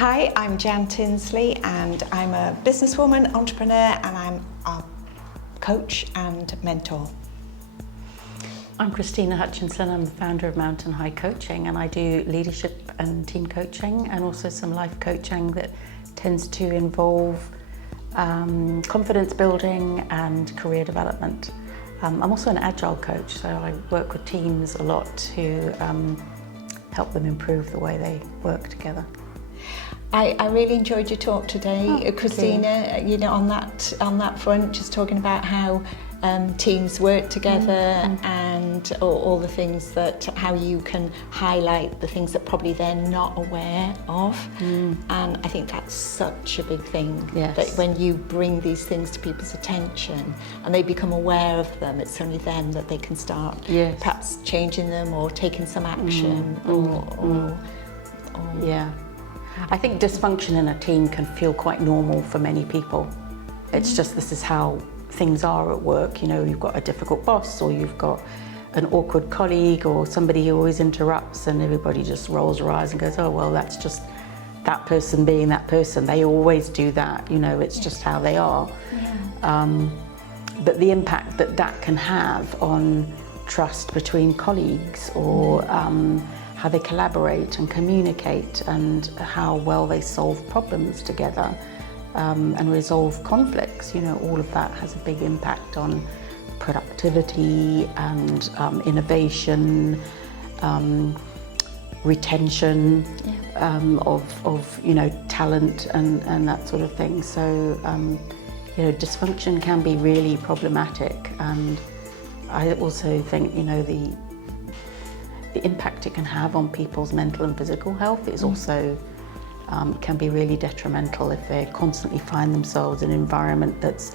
Hi, I'm Jan Tinsley and I'm a businesswoman, entrepreneur, and I'm a coach and mentor. I'm Christina Hutchinson. I'm the founder of Mountain High Coaching, and I do leadership and team coaching and also some life coaching that tends to involve confidence building and career development. I'm also an agile coach, so I work with teams a lot to help them improve the way they work together. I really enjoyed your talk today, Christina. You know, on that front, just talking about how teams work together and all the things that, how you can highlight the things that probably they're not aware of. And I think that's such a big thing. Yes. That when you bring these things to people's attention and they become aware of them, it's only then that they can start perhaps changing them or taking some action or yeah. I think dysfunction in a team can feel quite normal for many people. It's just, this is how things are at work. You know, you've got a difficult boss, or you've got an awkward colleague, or somebody who always interrupts, and everybody just rolls their eyes and goes, oh, well, that's just that person being that person. They always do that, you know, it's just how they are. But the impact that that can have on trust between colleagues, or how they collaborate and communicate, and how well they solve problems together and resolve conflicts. You know, all of that has a big impact on productivity and innovation, retention of you know, talent and that sort of thing. So you know, dysfunction can be really problematic, and I also think, you know, the impact it can have on people's mental and physical health is also can be really detrimental if they constantly find themselves in an environment that's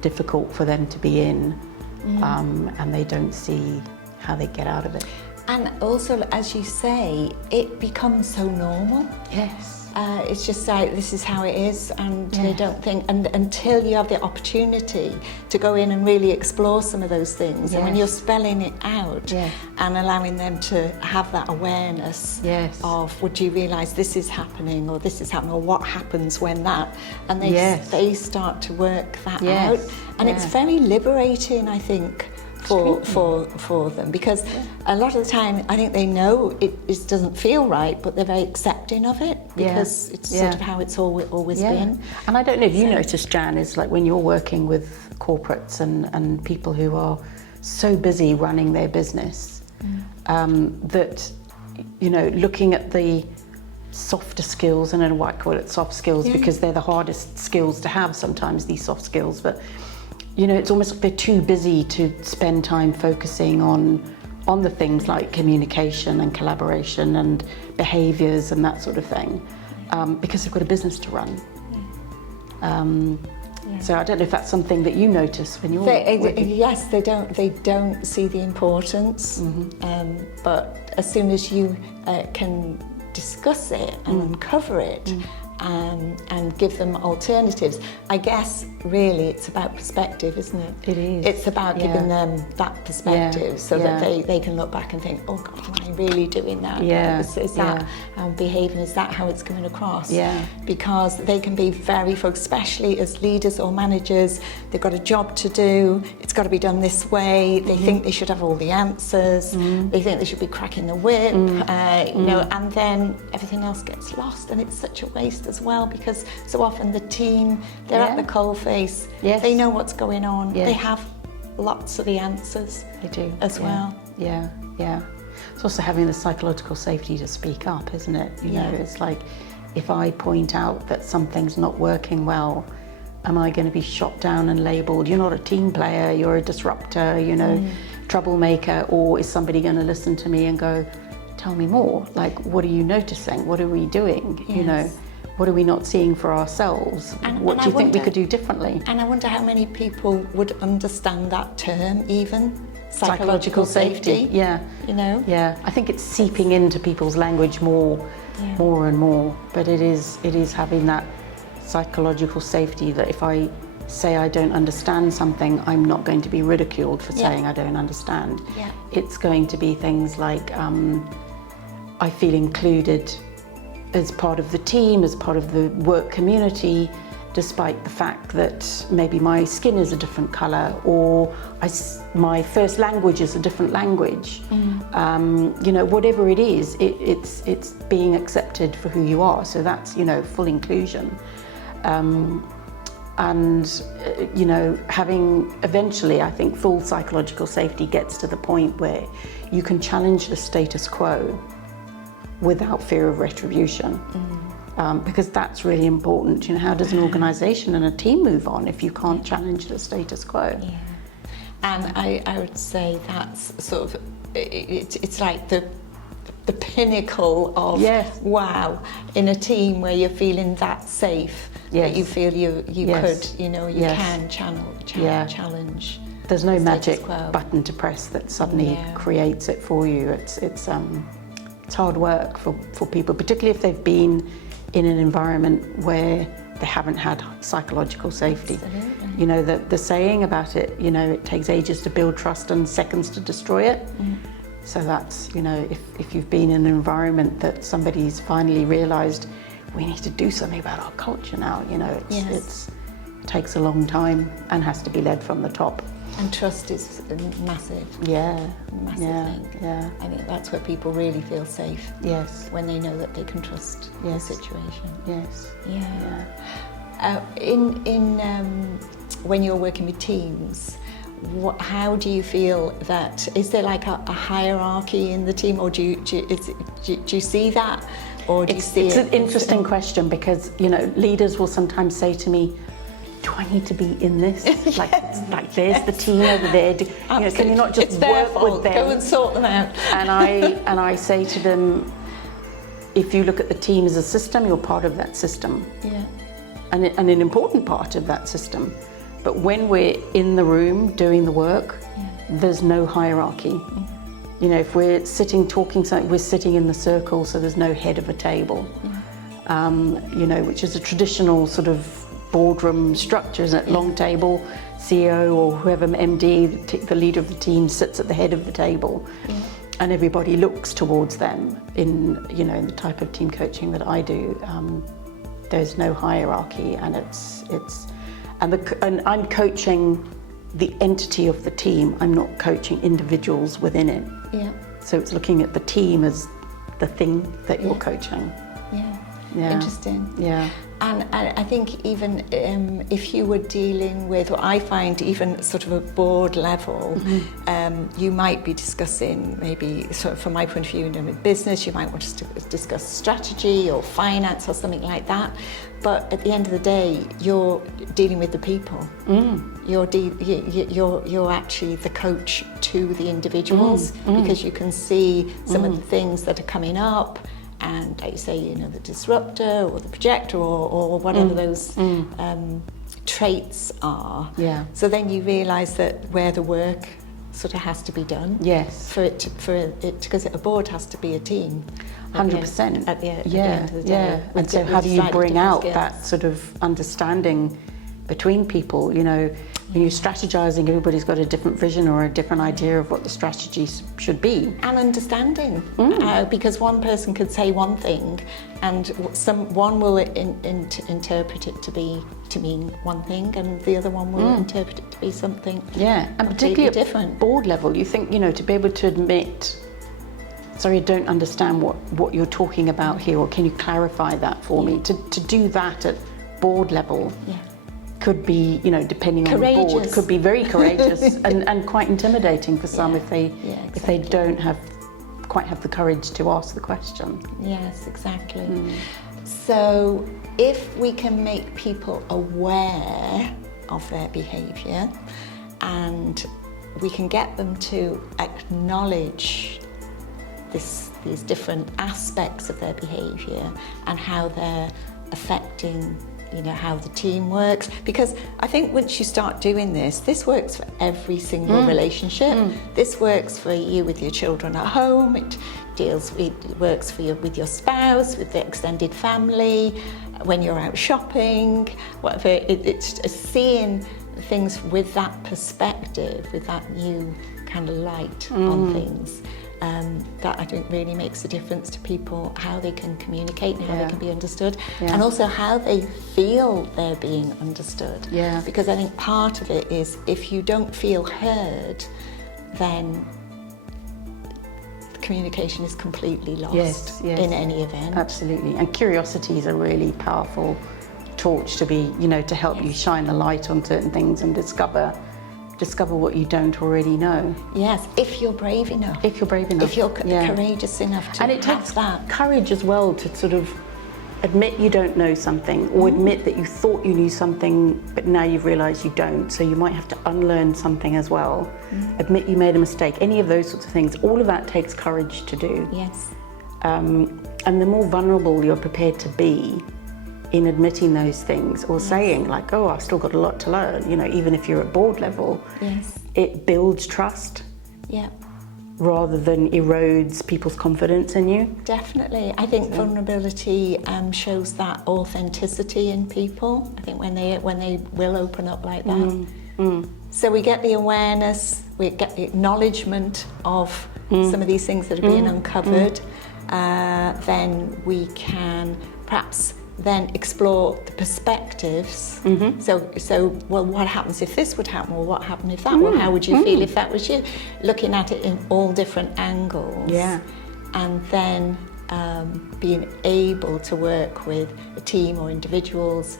difficult for them to be in, and they don't see how they get out of it. And also, as you say, it becomes so normal. Yes. It's just like, this is how it is, and they don't think, and until you have the opportunity to go in and really explore some of those things, and when you're spelling it out and allowing them to have that awareness of, would you realise this is happening, or this is happening, or what happens when that, and they start to work that out, and it's very liberating, I think, for them, because a lot of the time I think they know it doesn't feel right, but they're very accepting of it because it's sort of how it's always been. And I don't know if you noticed, Jan, is like when you're working with corporates and people who are so busy running their business, that, you know, looking at the softer skills, and I don't know why I call it soft skills, because they're the hardest skills to have sometimes, these soft skills, but you know, it's almost like they're too busy to spend time focusing on the things like communication and collaboration and behaviours and that sort of thing, because they've got a business to run. So I don't know if that's something that you notice when you're working. Yes, they don't see the importance, but as soon as you can discuss it and uncover it, and give them alternatives. I guess really it's about perspective, isn't it? It is. It's about giving them that perspective so that they can look back and think, oh God, am I really doing that? Is that how I'm behaving? Is that how it's coming across? Because they can be very focused, especially as leaders or managers. They've got a job to do, it's got to be done this way. They think they should have all the answers. They think they should be cracking the whip, you know, and then everything else gets lost, and it's such a waste as well, because so often the team, they're at the coalface, they know what's going on, they have lots of the answers. They do as well. It's also having the psychological safety to speak up, isn't it? You know, it's like, if I point out that something's not working well, am I going to be shot down and labelled, you're not a team player, you're a disruptor, you know, troublemaker, or is somebody going to listen to me and go, tell me more, like, what are you noticing, what are we doing, you know, what are we not seeing for ourselves? What do you think we could do differently? And I wonder how many people would understand that term, even psychological safety. You know. I think it's seeping into people's language more and more. But it is having that psychological safety that if I say I don't understand something, I'm not going to be ridiculed for saying I don't understand. It's going to be things like I feel included as part of the team, as part of the work community, despite the fact that maybe my skin is a different colour, or my first language is a different language. You know, whatever it is, it's being accepted for who you are. So that's, you know, full inclusion. And you know, having eventually, I think full psychological safety gets to the point where you can challenge the status quo without fear of retribution. Because that's really important. You know, how does an organisation and a team move on if you can't challenge the status quo? Yeah. And I would say that's sort of, it's like the pinnacle of, wow, in a team where you're feeling that safe, that you feel you could, you know, you can challenge. There's no the magic quo. button to press that suddenly creates it for you. It's hard work for people, particularly if they've been in an environment where they haven't had psychological safety. Absolutely. You know, the saying about it, you know, it takes ages to build trust and seconds to destroy it. So that's, you know, if you've been in an environment that somebody's finally realised we need to do something about our culture now, you know, it takes a long time and has to be led from the top. And trust is massive. Massive Thing. Yeah. I think that's where people really feel safe. Yes. When they know that they can trust the situation. Yes. When you're working with teams, how do you feel that, is there like a hierarchy in the team, or do you see that, or do you see it's an interesting question, because, you know, leaders will sometimes say to me, do I need to be in this? Like there's the team over there. You know, can you not just work with them? Go and sort them out. And I say to them, if you look at the team as a system, you're part of that system. Yeah. And an important part of that system. But when we're in the room doing the work, there's no hierarchy. You know, if we're sitting talking something, we're sitting in the circle, so there's no head of a table. You know, which is a traditional sort of boardroom structure, isn't it? Long table, CEO or whoever, MD, the leader of the team sits at the head of the table, and everybody looks towards them. In, you know, in the type of team coaching that I do, there's no hierarchy, and and I'm coaching the entity of the team. I'm not coaching individuals within it. So it's looking at the team as the thing that you're coaching. Interesting. And I think even if you were dealing with, what I find even sort of a board level, you might be discussing, maybe sort of from my point of view, in business, you might want to discuss strategy or finance or something like that. But at the end of the day, you're dealing with the people. You're actually the coach to the individuals, because you can see some of the things that are coming up. And like you say, you know, the disruptor or the projector or whatever those traits are. So then you realise that where the work sort of has to be done. For it, because a board has to be a team. 100%. At the end of the day. And so how do you bring out that sort of understanding between people? You know, when you're strategizing, everybody's got a different vision or a different idea of what the strategy should be. And understanding, because one person could say one thing, and one will interpret it to mean one thing, and the other one will interpret it to be something and particularly different. At board level, you think, you know, to be able to admit, sorry, I don't understand what you're talking about here, or can you clarify that for me? To do that at board level. Could be, you know, depending on the board, could be very courageous and quite intimidating for some if they don't quite have the courage to ask the question. Yes, exactly. So if we can make people aware of their behaviour, and we can get them to acknowledge these different aspects of their behaviour and how they're affecting, you know, how the team works, because I think once you start doing this works for every single relationship. This works for you with your children at home, it works for you with your spouse, with the extended family, when you're out shopping, whatever. It's seeing things with that perspective, with that new kind of light on things, that I think really makes a difference to people, how they can communicate and how they can be understood, and also how they feel they're being understood. Yeah. Because I think part of it is, if you don't feel heard, then communication is completely lost in any event. Absolutely. And curiosity is a really powerful torch to be, you know, to help you shine the light on certain things and discover what you don't already know. Yes, if you're brave enough. If you're brave enough. If you're courageous enough to and it have takes that. courage as well to sort of admit you don't know something, or admit that you thought you knew something but now you've realised you don't, so you might have to unlearn something as well. Admit you made a mistake, any of those sorts of things. All of that takes courage to do. Yes. And the more vulnerable you're prepared to be in admitting those things, or saying like, oh, I've still got a lot to learn, you know, even if you're at board level, it builds trust. Yeah. Rather than erodes people's confidence in you. Definitely. I think vulnerability shows that authenticity in people. I think when they will open up like that. So we get the awareness, we get the acknowledgement of some of these things that are being uncovered. Then we can perhaps then explore the perspectives. So, well, what happens if this would happen, or what happened if that? Well, how would you feel if that was you? Looking at it in all different angles. Yeah. And then being able to work with a team or individuals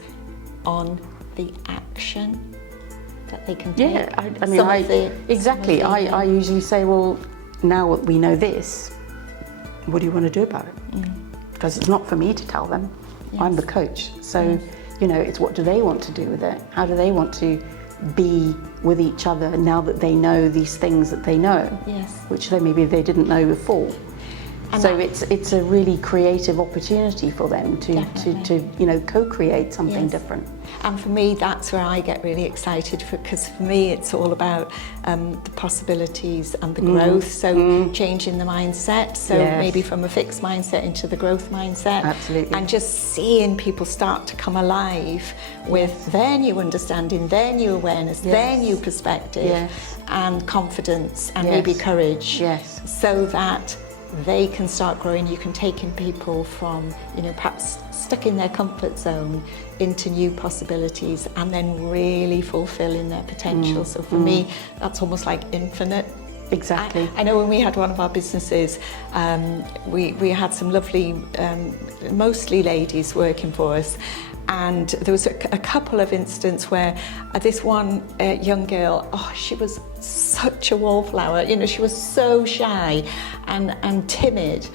on the action that they can take. Yeah, I mean, exactly. I usually say, well, now we know this, what do you want to do about it? Because it's not for me to tell them. I'm the coach. So, you know, it's what do they want to do with it? How do they want to be with each other now that they know these things that they know? Yes. Which maybe they didn't know before. And so it's a really creative opportunity for them to you know, co-create something different. And for me, that's where I get really excited, because for me it's all about the possibilities and the growth. So changing the mindset, so maybe from a fixed mindset into the growth mindset. Absolutely. And just seeing people start to come alive with their new understanding, their new awareness, their new perspective, and confidence, and maybe courage. So that they can start growing. You can take in people from, you know, perhaps stuck in their comfort zone into new possibilities, and then really fulfilling their potential. So for me, that's almost like infinite. Exactly. I know when we had one of our businesses, we had some lovely, mostly ladies working for us, and there was a couple of instances where this one young girl, she was such a wallflower, you know, she was so shy and timid.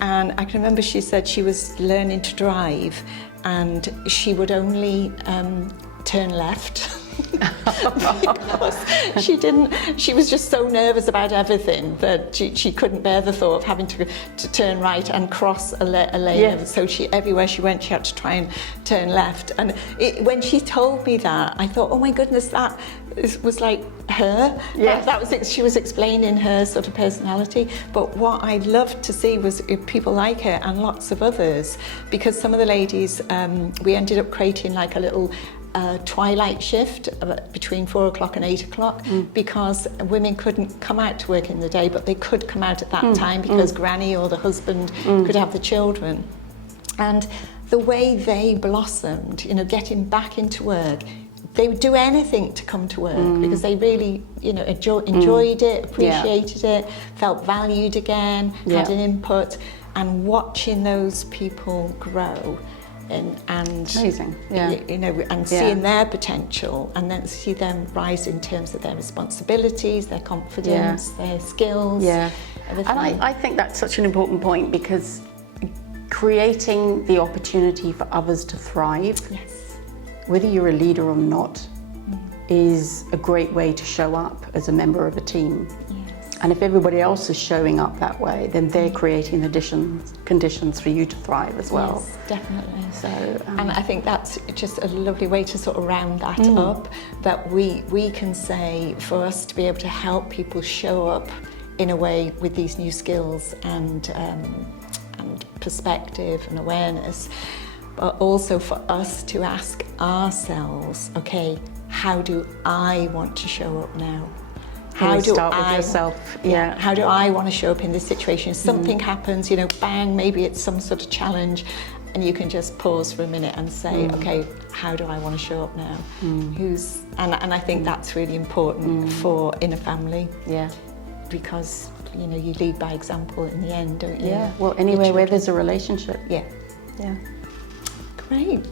And I can remember she said she was learning to drive, and she would only turn left. Because she was just so nervous about everything that she couldn't bear the thought of having to turn right and cross a lane. So everywhere she went, she had to try and turn left. And when she told me that, I thought, oh my goodness, that was like her. That was it. She was explaining her sort of personality. But what I loved to see was people like her and lots of others, because some of the ladies, we ended up creating like a little twilight shift between 4 o'clock and 8 o'clock, because women couldn't come out to work in the day, but they could come out at that time because granny or the husband could have the children. And the way they blossomed, you know, getting back into work, they would do anything to come to work because they really, you know, enjoyed it, appreciated it, felt valued again, had an input, and watching those people grow. And amazing, you know, and seeing their potential, and then see them rise in terms of their responsibilities, their confidence, their skills, everything. And I think that's such an important point, because creating the opportunity for others to thrive, whether you're a leader or not, is a great way to show up as a member of a team. And if everybody else is showing up that way, then they're creating conditions for you to thrive as well. Yes, definitely. So, and I think that's just a lovely way to sort of round that up, that we can say, for us to be able to help people show up in a way with these new skills and perspective and awareness, but also for us to ask ourselves, okay, how do I want to show up now? How do start with yourself? Yeah. How do I want to show up in this situation? Something happens, you know, bang, maybe it's some sort of challenge, and you can just pause for a minute and say, okay, how do I want to show up now? And I think that's really important in a family. Yeah. Because, you know, you lead by example in the end, don't you? Yeah. Well, anywhere where there's a relationship. Yeah. Yeah. Great.